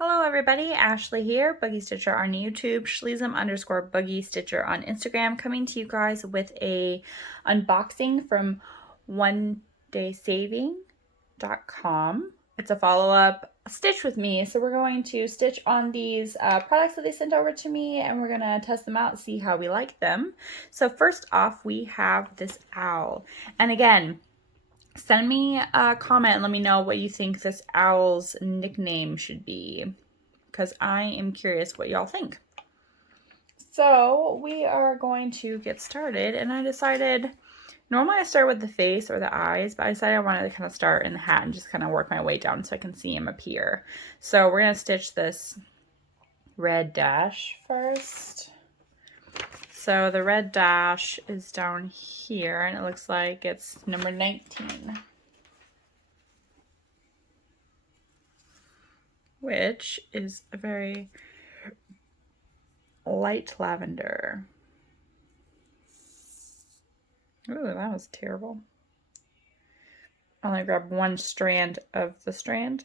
Hello everybody, Ashley here, Boogie Stitcher on YouTube, Schleesem_Boogie Stitcher on Instagram, coming to you guys with a unboxing from Onedaysaving.com. It's a follow-up stitch with me, so we're going to stitch on these products that they sent over to me, and we're gonna test them out, see how we like them. So first off, we have this owl, and again, send me a comment and let me know what you think this owl's nickname should be, because I am curious what y'all think. So we are going to get started, and I decided, normally I start with the face or the eyes, but I decided I wanted to kind of start in the hat and just kind of work my way down so I can see him appear. So we're going to stitch this red dash first. So the red dash is down here, and it looks like it's number 19. Which is a very light lavender. Ooh, that was terrible. I only grabbed one strand of the strand.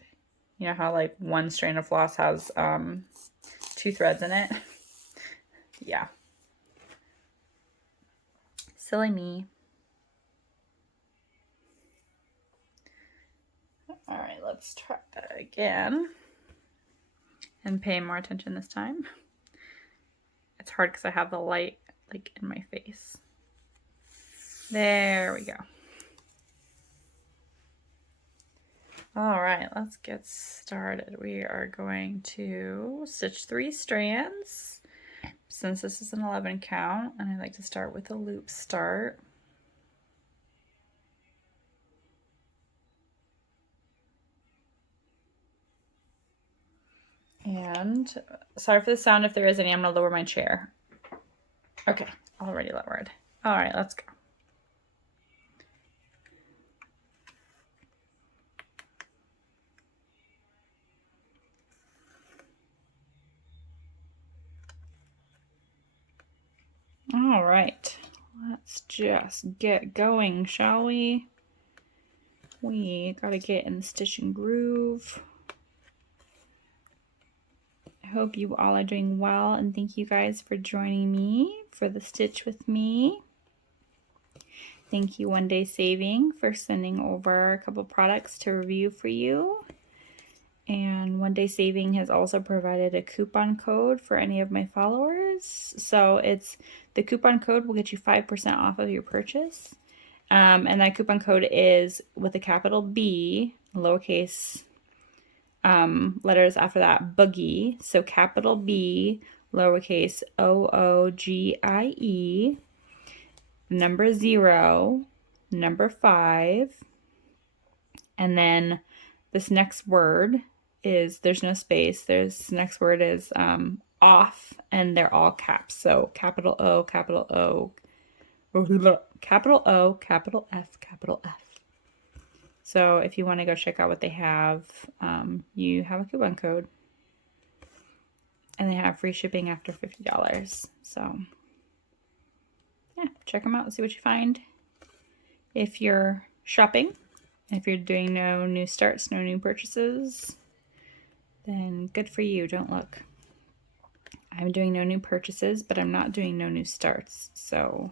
You know how like one strand of floss has 2 threads in it? Yeah. Silly me. All right, let's try that again. And pay more attention this time. It's hard because I have the light like in my face. There we go. All right, let's get started. We are going to stitch 3 strands since this is an 11 count, and I like to start with a loop start. And sorry for the sound if there is any, I'm gonna lower my chair. Okay, already lowered. All right, let's go. All right, let's just get going, shall we? We gotta get in the stitching groove. I hope you all are doing well, and thank you guys for joining me for the stitch with me. Thank you, Onedaysaving, for sending over a couple products to review for you. And Onedaysaving has also provided a coupon code for any of my followers. So it's the coupon code will get you 5% off of your purchase. And that coupon code is with a capital B, lowercase letters after that, boogie. So capital B, lowercase OOGIE, number 0, number 5, and then this next word is, there's no space, this next word is off, and they're all caps. So capital O, capital O, capital O, capital F, capital F. So if you want to go check out what they have, you have a coupon code. And they have free shipping after $50. So yeah, check them out and see what you find. If you're shopping, if you're doing no new starts, no new purchases, then good for you. Don't look. I'm doing no new purchases, but I'm not doing no new starts. So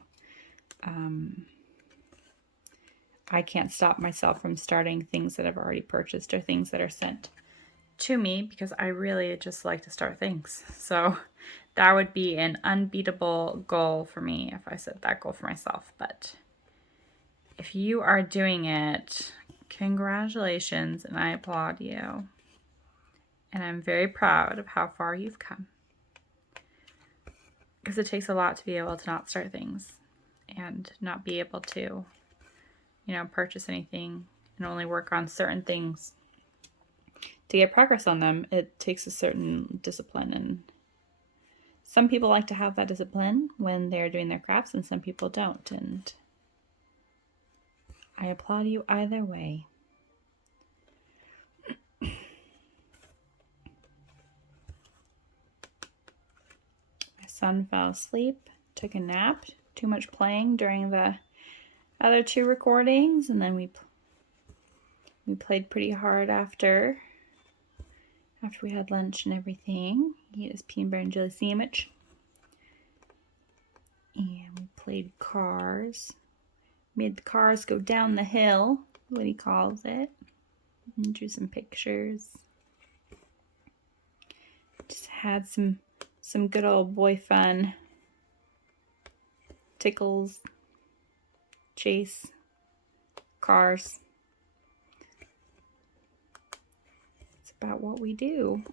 I can't stop myself from starting things that I've already purchased or things that are sent to me, because I really just like to start things. So that would be an unbeatable goal for me if I set that goal for myself. But if you are doing it, congratulations, and I applaud you. And I'm very proud of how far you've come, because it takes a lot to be able to not start things and not be able to, you know, purchase anything and only work on certain things. To get progress on them, it takes a certain discipline, and some people like to have that discipline when they're doing their crafts and some people don't, and I applaud you either way. My son fell asleep, took a nap, too much playing during the other 2 recordings, and then we played pretty hard after. after we had lunch and everything. He ate his peanut butter and jelly sandwich. And we played cars. Made the cars go down the hill, what he calls it. And drew some pictures. Just had some good old boy fun. Tickles, chase, cars. It's about what we do.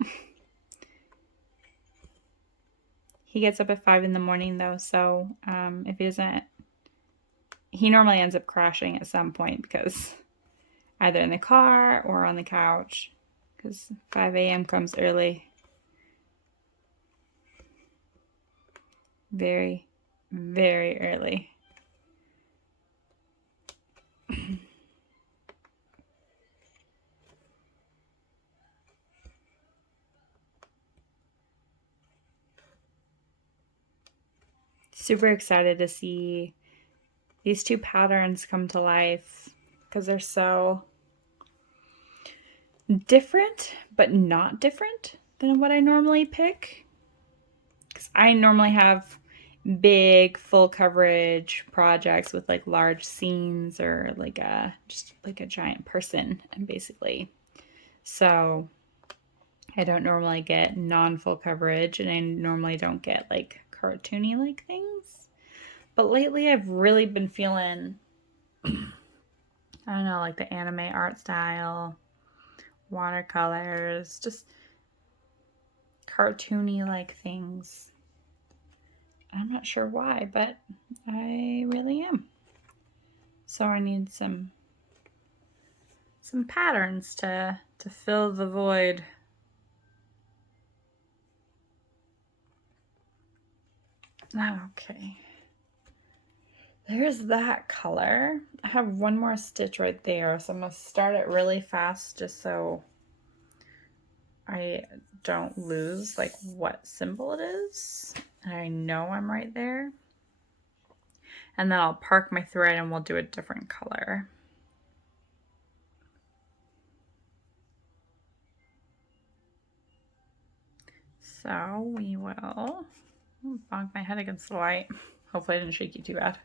He gets up at 5 in the morning though, so if he doesn't, he normally ends up crashing at some point because either in the car or on the couch, because 5 a.m. comes early. Very, very early. Super excited to see these two patterns come to life because they're so different, but not different than what I normally pick. Because I normally have big full coverage projects with like large scenes or like just like a giant person, and basically. So I don't normally get non-full coverage, and I normally don't get like cartoony like things. But lately I've really been feeling, I don't know, like the anime art style, watercolors, just cartoony like things. I'm not sure why, but I really am. So I need some patterns to fill the void. Okay. There's that color. I have one more stitch right there, so I'm going to start it really fast just so I don't lose like what symbol it is. I know I'm right there. And then I'll park my thread and we'll do a different color. So we will bonk my head against the light. Hopefully I didn't shake you too bad.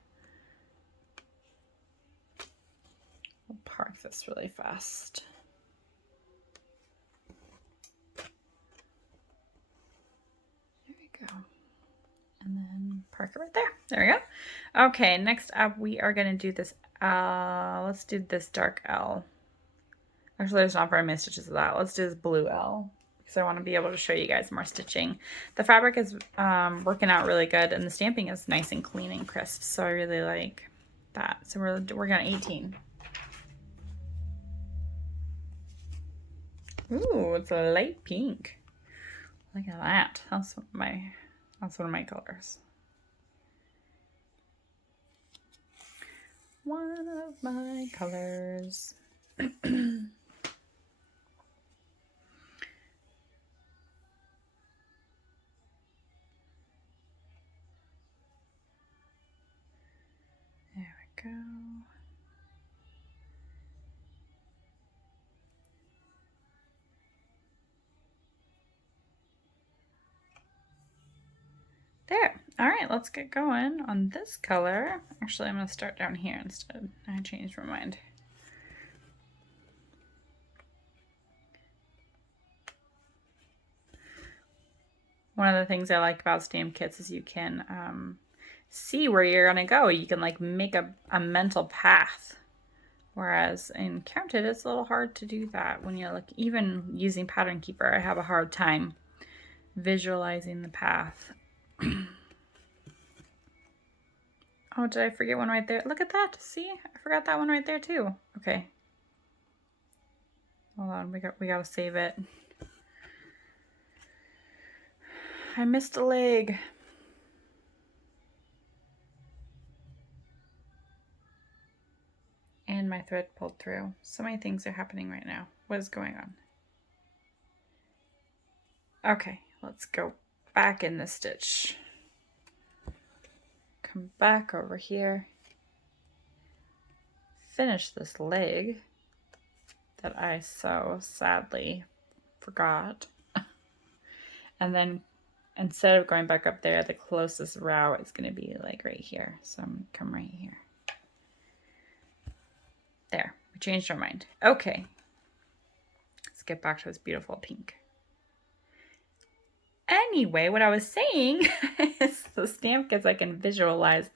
We'll park this really fast. There we go. And then park it right there. There we go. Okay, next up we are going to do this L. Let's do this dark L. Actually, there's not very many stitches of that. Let's do this blue L because I want to be able to show you guys more stitching. The fabric is working out really good, and the stamping is nice and clean and crisp, so I really like that. So we're going 18. Ooh, it's a light pink. Look at that. That's one of my colors. One of my colors. There we go. There. All right, let's get going on this color. Actually, I'm going to start down here instead. I changed my mind. One of the things I like about stamp kits is you can see where you're going to go. You can like make a mental path. Whereas in Counted, it's a little hard to do that. When you're like, even using Pattern Keeper, I have a hard time visualizing the path. Oh, did I forget one right there? Look at that. See? I forgot that one right there too. Okay. Hold on. We gotta save it. I missed a leg. And my thread pulled through. So many things are happening right now. What is going on? Okay, let's go back in the stitch. Come back over here. Finish this leg that I so sadly forgot. And then instead of going back up there, the closest route is going to be like right here. So I'm going to come right here. There, we changed our mind. Okay. Let's get back to this beautiful pink. Anyway, what I was saying is the stamp kits, I can visualize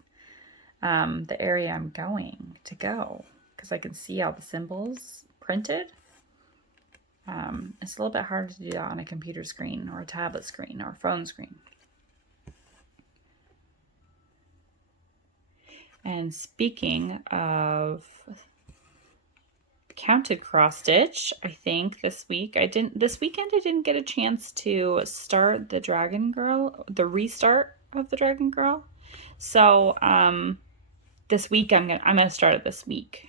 the area I'm going to go because I can see all the symbols printed. It's a little bit harder to do that on a computer screen or a tablet screen or a phone screen. And speaking of counted cross stitch, I think this weekend I didn't get a chance to start the Dragon Girl, the restart of the Dragon Girl. So this week I'm gonna start it this week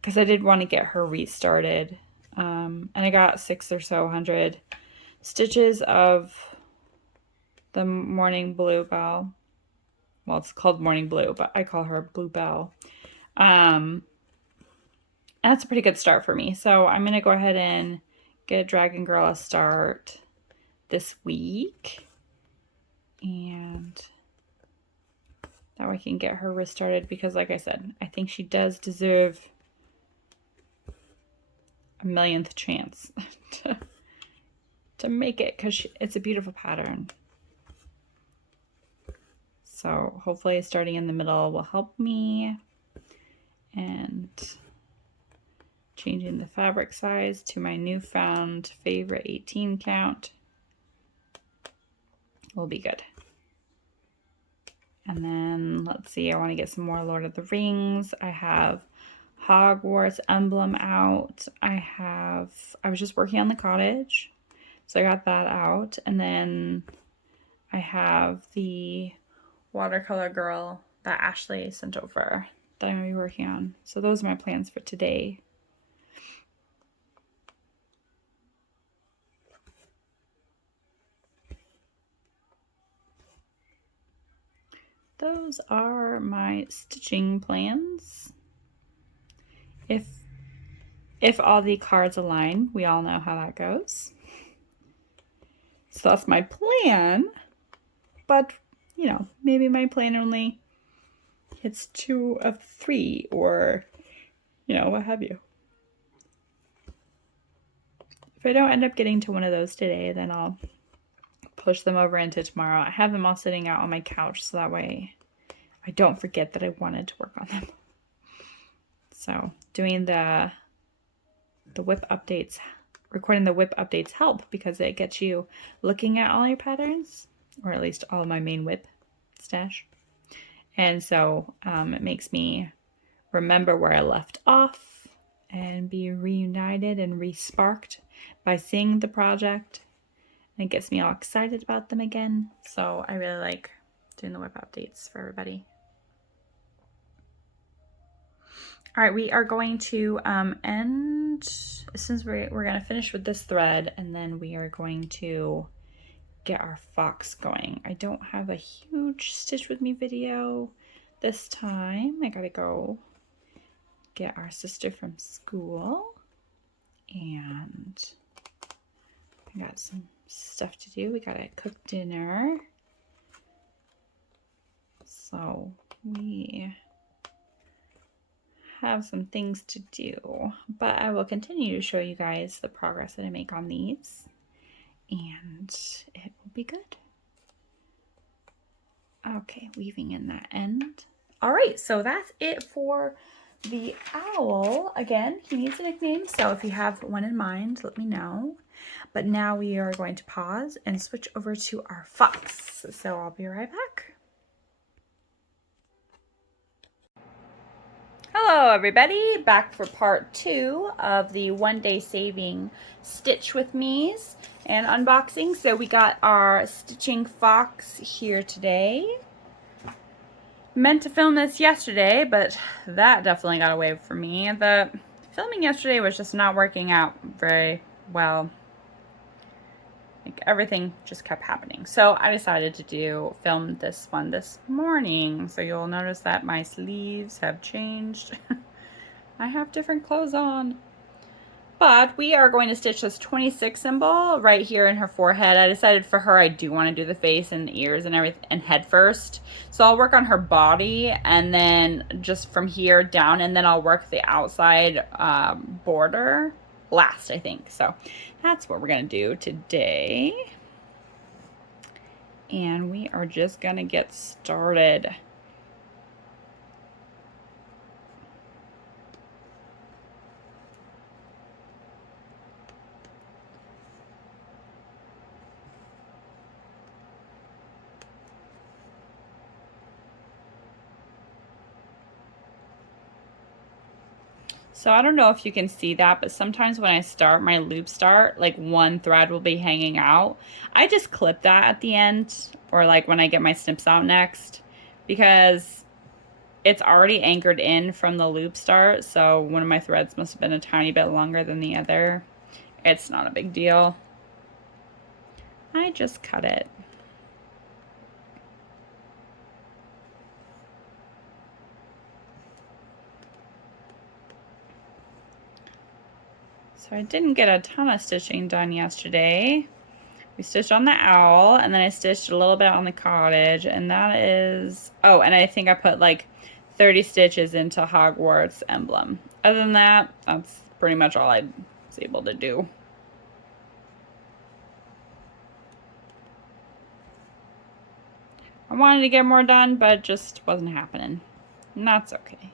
because I did want to get her restarted. And I got 600 stitches of the Morning Bluebell. Well, it's called Morning Blue, but I call her Bluebell. And that's a pretty good start for me. So I'm going to go ahead and get Dragon Girl a start this week. And that way I can get her restarted because, like I said, I think she does deserve a millionth chance to make it because it's a beautiful pattern. So hopefully starting in the middle will help me, and changing the fabric size to my newfound favorite 18 count will be good. And then let's see, I want to get some more Lord of the Rings. I have Hogwarts emblem out. I was just working on the cottage, so I got that out. And then I have the watercolor girl that Ashley sent over that I'm going to be working on. So those are my plans for today. Those are my stitching plans. If all the cards align, we all know how that goes. So that's my plan. But, you know, maybe my plan only hits 2 of 3 or, you know, what have you. If I don't end up getting to one of those today, then I'll push them over into tomorrow. I have them all sitting out on my couch so that way I don't forget that I wanted to work on them. So doing the whip updates, recording the whip updates help because it gets you looking at all your patterns, or at least all of my main whip stash. And so it makes me remember where I left off and be reunited and re-sparked by seeing the project. And it gets me all excited about them again. So I really like doing the whip updates for everybody. All right, we are going to end, since we're going to finish with this thread, and then we are going to get our fox going. I don't have a huge Stitch With Me video this time. I gotta go get our sister from school, and I got some stuff to do. We gotta cook dinner, so we have some things to do, but I will continue to show you guys the progress that I make on these, and it will be good. Okay, weaving in that end. All right, so that's it for the owl. Again, he needs a nickname, so if you have one in mind, let me know. But now we are going to pause and switch over to our fox. So I'll be right back. Hello everybody, back for part 2 of the One Day Saving Stitch With Me's and unboxing. So we got our stitching fox here today. Meant to film this yesterday, but that definitely got away from me. The filming yesterday was just not working out very well. Like everything just kept happening. So I decided to film this one this morning. So you'll notice that my sleeves have changed. I have different clothes on. But we are going to stitch this 26 symbol right here in her forehead. I decided for her I do want to do the face and the ears and everything and head first. So I'll work on her body and then just from here down, and then I'll work the outside border last, I think. So that's what we're going to do today. And we are just going to get started. So I don't know if you can see that, but sometimes when I start my loop start, like one thread will be hanging out. I just clip that at the end, or like when I get my snips out next, because it's already anchored in from the loop start. So one of my threads must have been a tiny bit longer than the other. It's not a big deal. I just cut it. So I didn't get a ton of stitching done yesterday. We stitched on the owl, and then I stitched a little bit on the cottage, and that is, oh, and I think I put like 30 stitches into Hogwarts emblem. Other than that, that's pretty much all I was able to do. I wanted to get more done, but it just wasn't happening. And that's okay.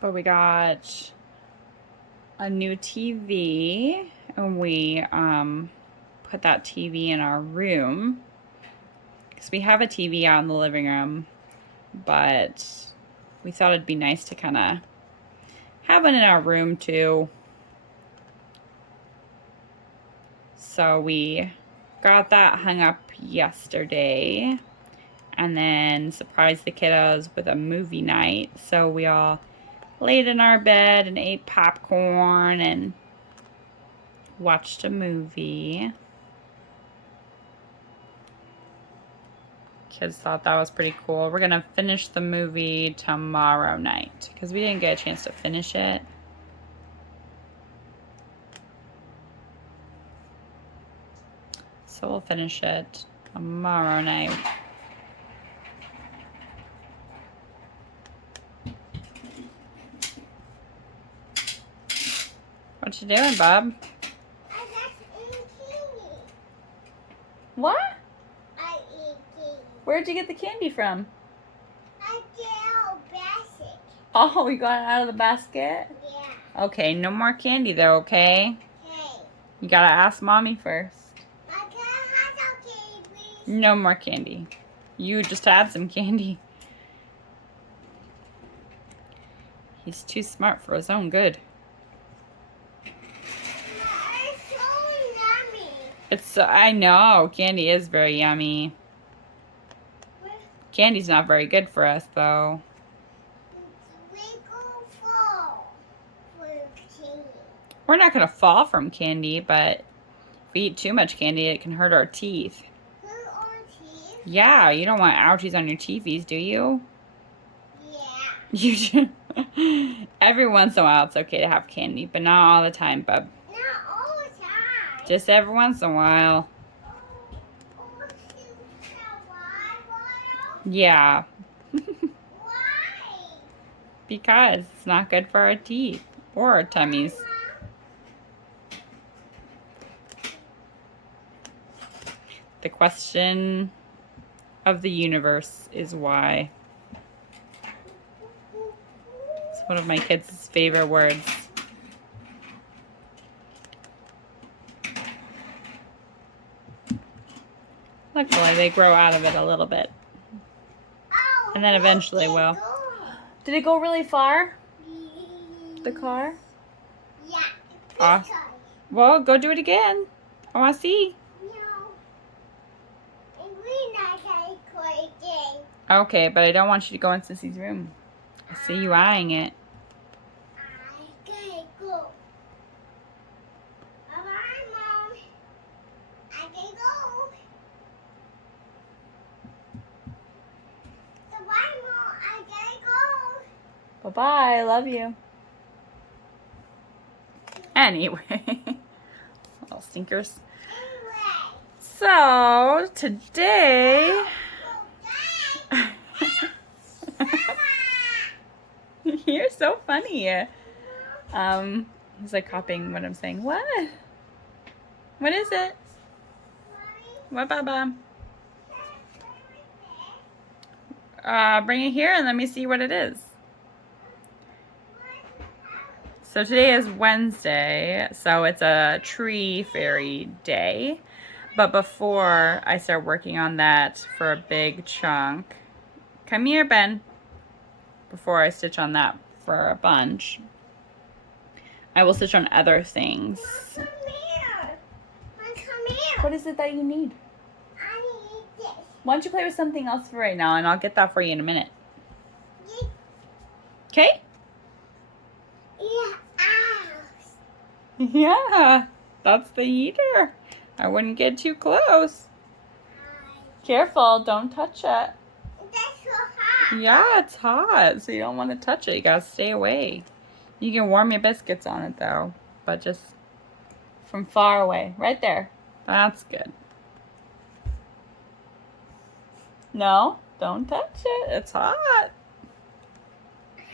But we got a new TV, and we put that TV in our room because we have a TV out in the living room, but we thought it'd be nice to kind of have one in our room too. So we got that hung up yesterday and then surprised the kiddos with a movie night. So we all laid in our bed and ate popcorn and watched a movie. Kids thought that was pretty cool. We're gonna finish the movie tomorrow night because we didn't get a chance to finish it. So we'll finish it tomorrow night. What you doing, Bob? I got candy. What? I eat candy. Where'd you get the candy from? I get out of basket. Oh, you got it out of the basket? Yeah. Okay, no more candy though, okay? Okay. You gotta ask Mommy first. I can have some candy, please. No more candy. You just had some candy. He's too smart for his own good. It's so yummy. I know, candy is very yummy. Candy's not very good for us though. We go fall for candy. We're not gonna fall from candy, but if we eat too much candy, it can hurt our teeth. Hurt our teeth? Yeah, you don't want ouchies on your teethies, do you? Yeah. You do. Every once in a while, it's okay to have candy, but not all the time, bub. Not all the time. Just every once in a while. Yeah. Why? Because it's not good for our teeth or our tummies. The question of the universe is why. It's one of my kids' favorite words. Luckily, they grow out of it a little bit. Oh, And then eventually will. Did it go really far? The car? Yeah. Ah. Well, go do it again. I want to see. No. And we're not going to Okay, but I don't want you to go in Sissy's room. I see you eyeing it. I can go. Bye-bye, Mom. I can go. Bye-bye, Mom. I can go. Bye-bye. Love you. Anyway. Little stinkers. Anyway. So, today... You're so funny. He's like copying what I'm saying. What? What is it? What, Baba? Bring it here and let me see what it is. So today is Wednesday, so it's a tree fairy day. But before I start working on that for a big chunk, come here, Ben. Before I stitch on that for a bunch, I will stitch on other things. Come here. Mom, come here. What is it that you need? I need this. Why don't you play with something else for right now, and I'll get that for you in a minute. Okay? Yeah. Yeah, that's the heater. I wouldn't get too close. Careful, don't touch it. That's so hot. Yeah, it's hot, so you don't want to touch it. You gotta stay away. You can warm your biscuits on it though, but just from far away. Right there. That's good. No, don't touch it. It's hot.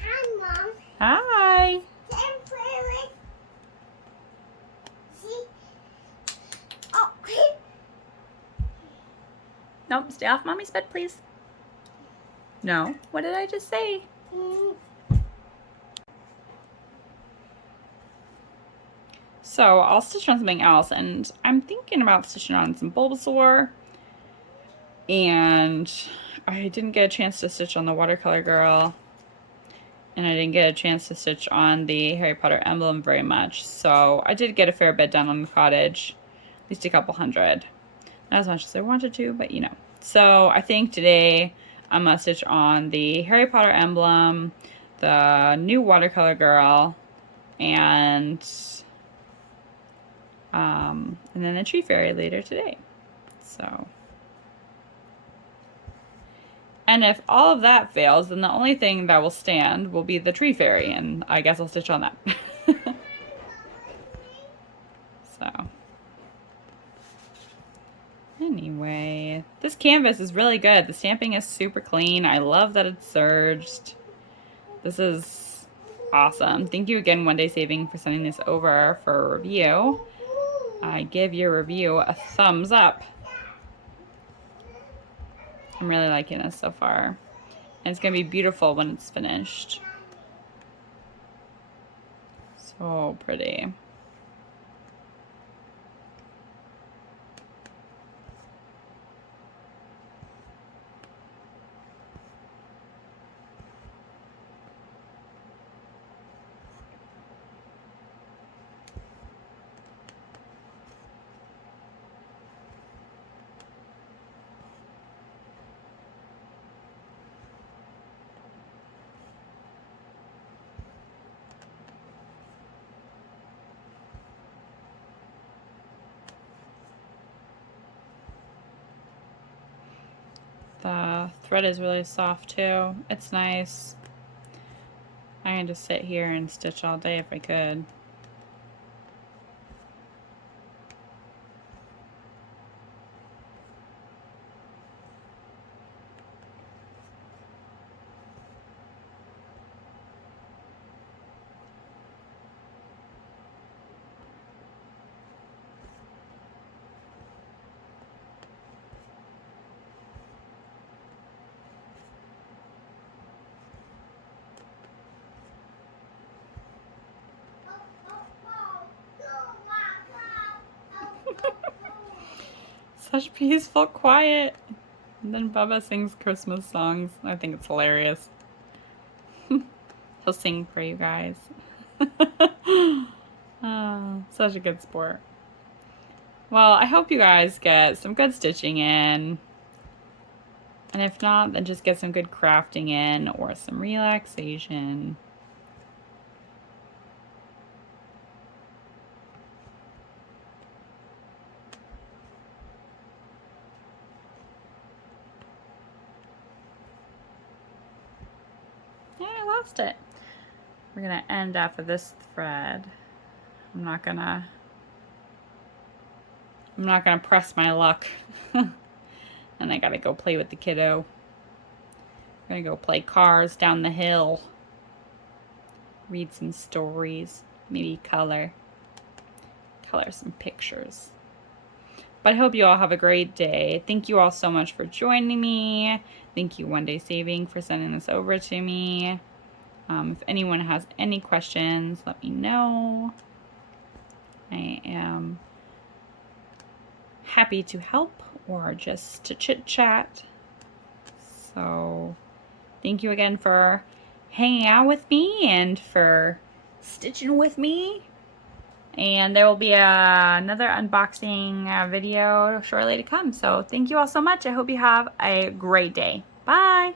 Hi, Mom. Hi. Can I play with? See? Oh. Nope, stay off Mommy's bed, please. No. What did I just say? So I'll stitch on something else, and I'm thinking about stitching on some Bulbasaur. And I didn't get a chance to stitch on the watercolor girl. And I didn't get a chance to stitch on the Harry Potter emblem very much. So I did get a fair bit done on the cottage. At least a couple hundred. Not as much as I wanted to, but you know. So I think today I'm going to stitch on the Harry Potter emblem, the new watercolor girl, and then the tree fairy later today. So... And if all of that fails, then the only thing that will stand will be the tree fairy, and I guess I'll stitch on that. So, anyway, this canvas is really good. The stamping is super clean. I love that it's serged. This is awesome. Thank you again, Onedaysaving, for sending this over for a review. I give your review a thumbs up. I'm really liking this so far. And it's going to be beautiful when it's finished. So pretty. The thread is really soft too. It's nice. I can just sit here and stitch all day if I could. Such peaceful quiet. And then Bubba sings Christmas songs. I think it's hilarious. He'll sing for you guys. Oh, such a good sport. Well, I hope you guys get some good stitching in. And if not, then just get some good crafting in or some relaxation. Yeah, I lost it. We're gonna end after this thread. I'm not gonna press my luck. And I gotta go play with the kiddo. I'm gonna go play cars down the hill. Read some stories. Maybe color some pictures. But I hope you all have a great day. Thank you all so much for joining me. Thank you, Onedaysaving, for sending this over to me. If anyone has any questions, let me know. I am happy to help or just to chit chat. So thank you again for hanging out with me and for stitching with me. And there will be another unboxing video shortly to come. So thank you all so much. I hope you have a great day. Bye.